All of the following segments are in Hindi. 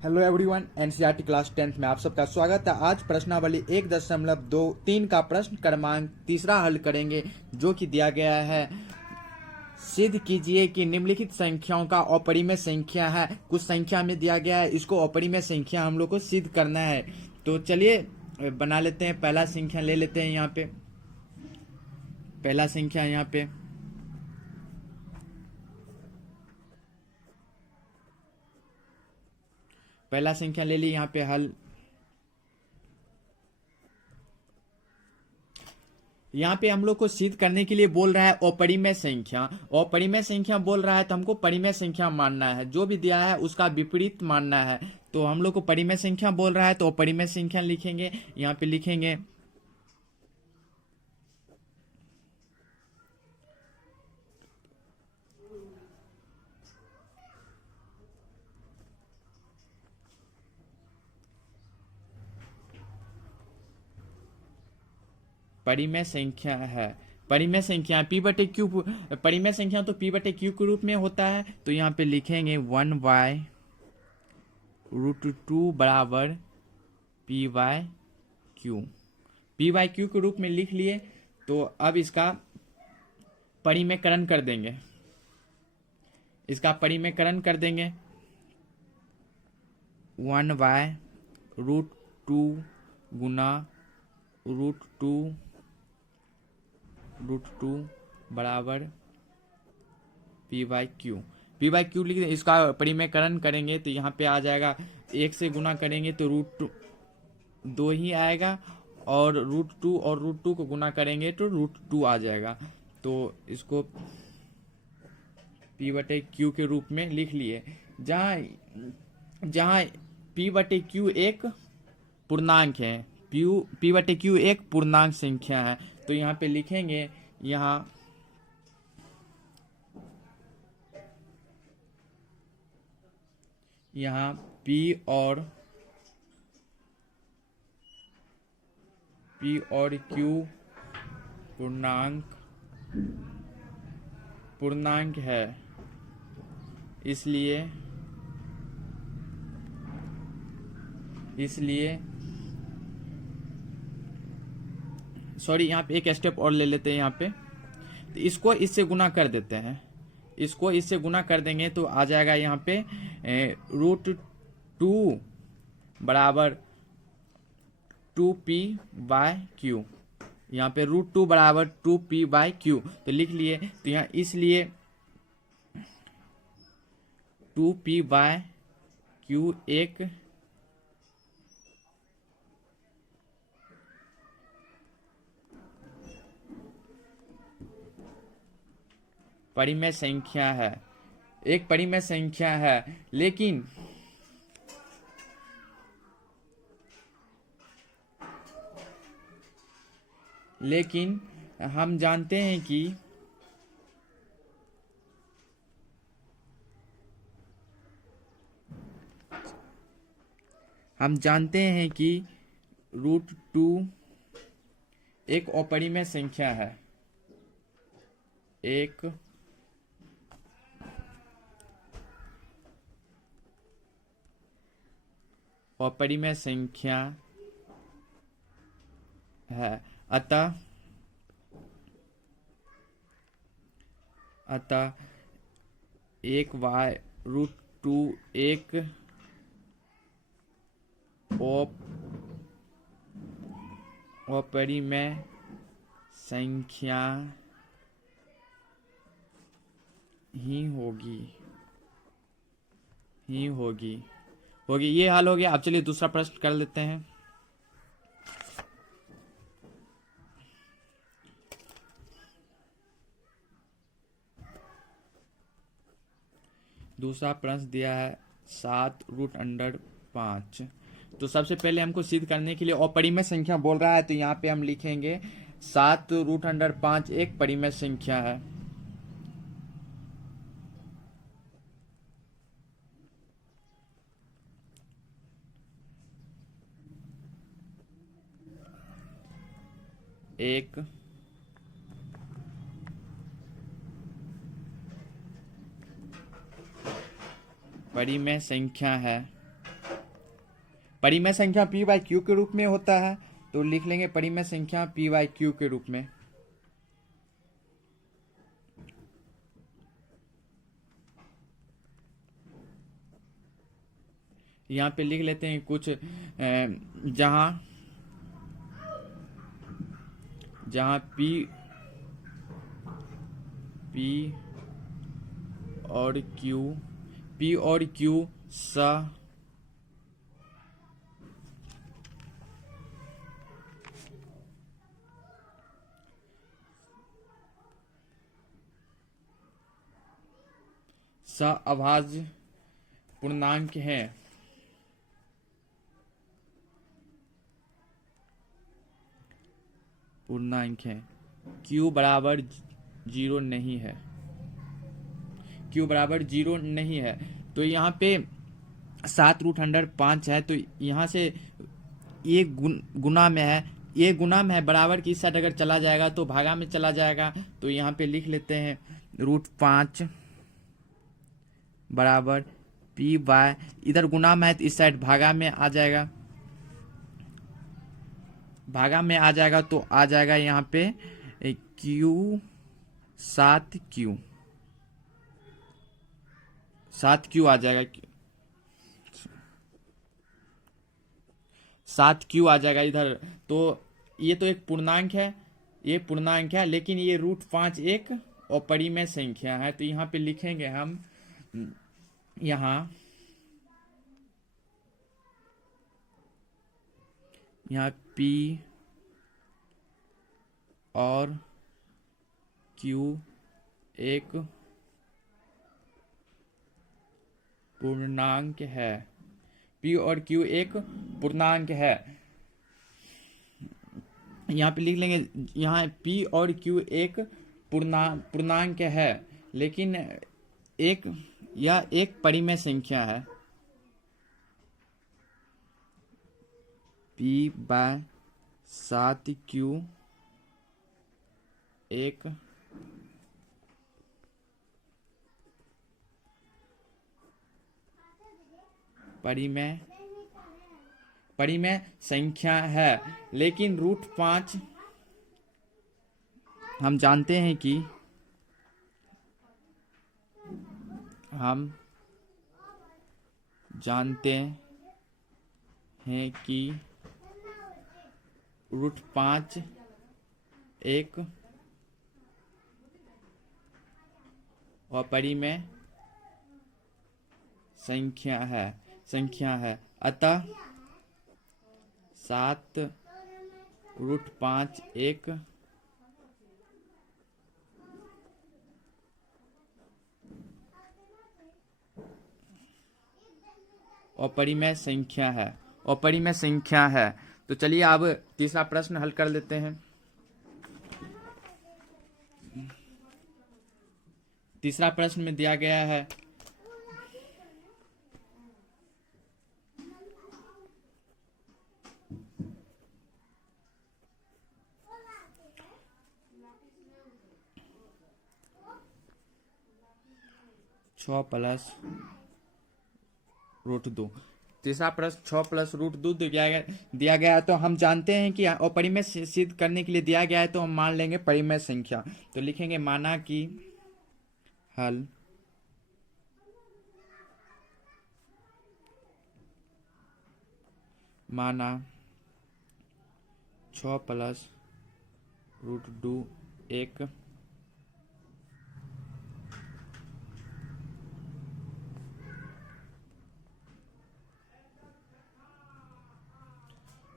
Hello everyone, NCERT class 10th में आप सबका स्वागत है। आज प्रश्नावली 1.23 का प्रश्न क्रमांक तीसरा हल करेंगे, जो कि दिया गया है। सिद्ध कीजिए कि निम्नलिखित संख्याओं का अपरिमेय संख्या है। कुछ संख्या में दिया गया है, इसको अपरिमेय संख्या हम लोग को सिद्ध करना है। तो चलिए बना लेते हैं। पहला संख्या ले लेते हैं। यहाँ पे पहला संख्या ले ली। यहाँ पे हल, यहाँ पे हम लोग को सिद्ध करने के लिए बोल रहा है अपरिमेय संख्या। अपरिमेय संख्या बोल रहा है तो हमको परिमेय संख्या मानना है। जो भी दिया है उसका विपरीत मानना है। तो हम लोग को परिमेय संख्या बोल रहा है तो अपरिमेय संख्या लिखेंगे। यहाँ पे लिखेंगे परिमेय संख्या है। परिमेय संख्या पी बटे क्यू, परिमेय संख्या तो पी बटे क्यू के रूप में होता है। तो यहाँ पे लिखेंगे 1/√2 बराबर p by q. P by q के रूप में लिख लिए। तो अब इसका परिमेयकरण कर देंगे। इसका परिमेयकरण कर देंगे। 1/√2 गुना √2 बराबर P by Q. P by Q लिख दें। इसका परिमेयकरण करेंगे तो यहाँ पे आ जाएगा, 1 से गुना करेंगे तो √2 ही आएगा, और √2 और √2 को गुना करेंगे तो √2 आ जाएगा। तो इसको पी बटे क्यू के रूप में लिख लिए। जहाँ पी बटे क्यू एक पूर्णांक है, पी बटे क्यू एक पूर्णांक संख्या है। तो यहाँ पे लिखेंगे, यहाँ पी और क्यू पूर्णांक है, इसलिए सॉरी, यहाँ पे एक स्टेप और ले लेते हैं। यहाँ पे तो इसको इससे गुना कर देते हैं। इसको इससे गुना कर देंगे तो आ जाएगा यहाँ पे √2 बराबर 2p बाय क्यू। यहाँ पे √2 बराबर 2p बाय क्यू तो लिख लिए। तो यहाँ इसलिए 2p बाय क्यू एक परिमेय संख्या है, एक परिमेय संख्या है। लेकिन हम जानते हैं कि √2 एक अपरिमेय संख्या है। एक अपरिमेय संख्या है। अतः 1/√2 एक अपरिमेय संख्या ही होगी। ये हल हो गया। अब चलिए दूसरा प्रश्न कर लेते हैं। दूसरा प्रश्न दिया है 7√5। तो सबसे पहले हमको सिद्ध करने के लिए अपरिमेय संख्या बोल रहा है। तो यहाँ पे हम लिखेंगे 7√5 एक परिमेय संख्या है। एक परिमेय संख्या है। परिमेय संख्या p बाई क्यू के रूप में होता है, तो लिख लेंगे परिमेय संख्या p बाई क्यू के रूप में। यहाँ पे लिख लेते हैं कुछ जहां जहां p और q अभाज्य पूर्णांक है। q बराबर 0 नहीं है, q बराबर 0 नहीं है, तो यहाँ पे 7√5 है, तो यहाँ से ये गुना में है, ये गुना में है, बराबर की इस साइड अगर चला जाएगा तो भागा में चला जाएगा, तो यहाँ पे लिख लेते हैं √5 बराबर p बाय, इधर गुना में है तो इस साइड भागा में आ जाएगा, तो आ जाएगा यहाँ पे q 7q आ जाएगा, 7q आ जाएगा इधर। तो ये तो एक पूर्णांक है, लेकिन ये √5 एक अपरिमेय संख्या है, तो यहाँ पे लिखेंगे हम यहाँ p और q एक पूर्णांक है, p और q एक पूर्णांक है। यहाँ पे लिख लेंगे, यहाँ p और q एक पूर्णांक है, लेकिन यह एक परिमेय संख्या है। p बाय 7q एक परिमेय संख्या है, लेकिन √5 हम जानते हैं कि √5 एक अपरिमेय संख्या है, अतः 7√5 एक अपरिमेय संख्या है। तो चलिए अब तीसरा प्रश्न हल कर लेते हैं। तीसरा प्रश्न में दिया गया है √2। तीसरा प्रश्न 6+√2 दिया गया है, तो हम जानते हैं कि अपरिमेय सिद्ध करने के लिए दिया गया है, तो हम मान लेंगे परिमेय संख्या। तो लिखेंगे माना कि हल माना 6+√2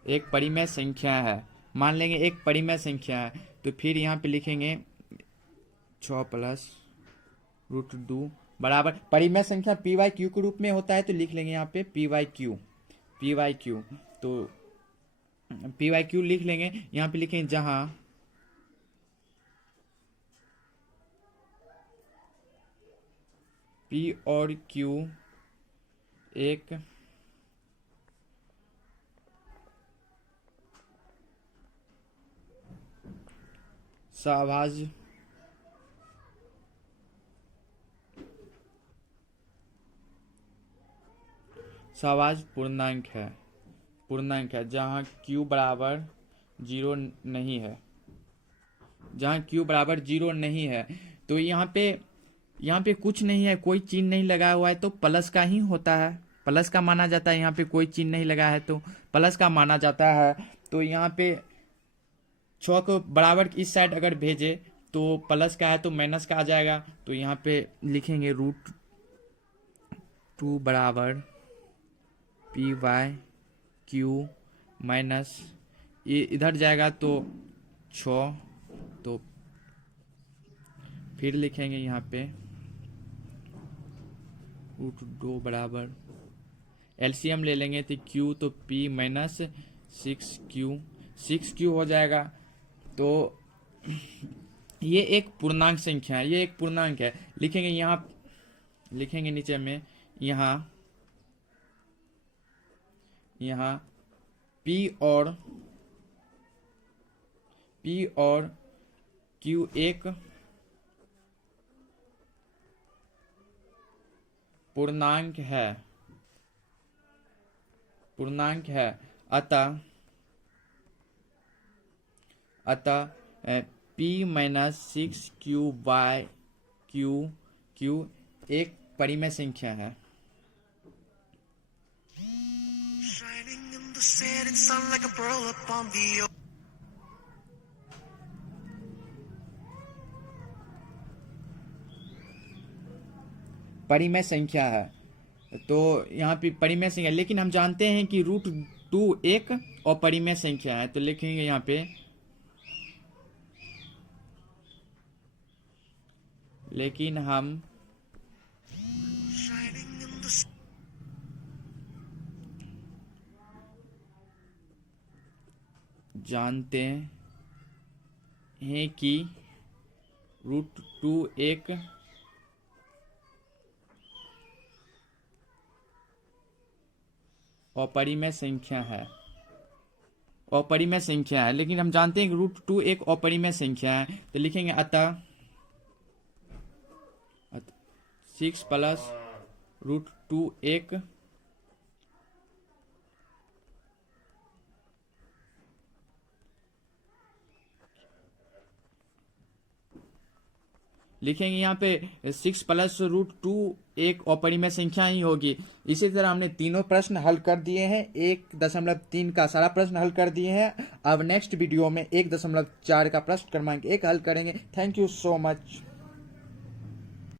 एक परिमेय संख्या है, मान लेंगे एक परिमेय संख्या है, तो फिर यहाँ पे लिखेंगे 6+√2 बराबर परिमेय संख्या p बाई क्यू के रूप में होता है, तो लिख लेंगे यहाँ पे p बाई क्यू, तो p बाई क्यू लिख लेंगे। यहाँ पे लिखेंगे जहां p और q एक सहभाज्य पूर्णांक है, पूर्णांक है जहाँ q बराबर 0 नहीं है, जहाँ q बराबर 0 नहीं है। तो यहाँ पे कुछ नहीं है, कोई चिन्ह नहीं लगा हुआ है, तो प्लस का ही होता है, प्लस का माना जाता है। यहाँ पे कोई चिन्ह नहीं लगा है तो प्लस का माना जाता है। तो यहाँ पे 6 को बराबर इस साइड अगर भेजे तो प्लस का है तो माइनस का आ जाएगा। तो यहाँ पे लिखेंगे √2 बराबर py/q माइनस ये इधर जाएगा तो 6, तो फिर लिखेंगे यहाँ पे √2 बराबर एलसीएम ले लेंगे तो q तो p माइनस 6q हो जाएगा। तो ये एक पूर्णांक संख्या है, ये एक पूर्णांक है। लिखेंगे यहाँ, लिखेंगे नीचे में यहाँ p और q एक पूर्णांक है, अतः p माइनस 6q/q एक परिमेय संख्या है। परिमेय संख्या है, तो यहाँ पे परिमेय संख्या, लेकिन हम जानते हैं कि √2 एक अपरिमेय संख्या है। तो लिखेंगे यहाँ पे, लेकिन हम जानते हैं कि √2 एक अपरिमेय संख्या है, लेकिन हम जानते हैं कि √2 एक अपरिमेय संख्या है। तो लिखेंगे अतः 6 प्लस √2 एक लिखेंगे यहाँ पे 6 प्लस √2 एक अपरिमेय संख्या ही होगी। इसी तरह हमने तीनों प्रश्न हल कर दिए हैं, 1.3 का सारा प्रश्न हल कर दिए हैं। अब नेक्स्ट वीडियो में 1.4 का प्रश्न क्रमांक 1 हल करेंगे। Thank you so much.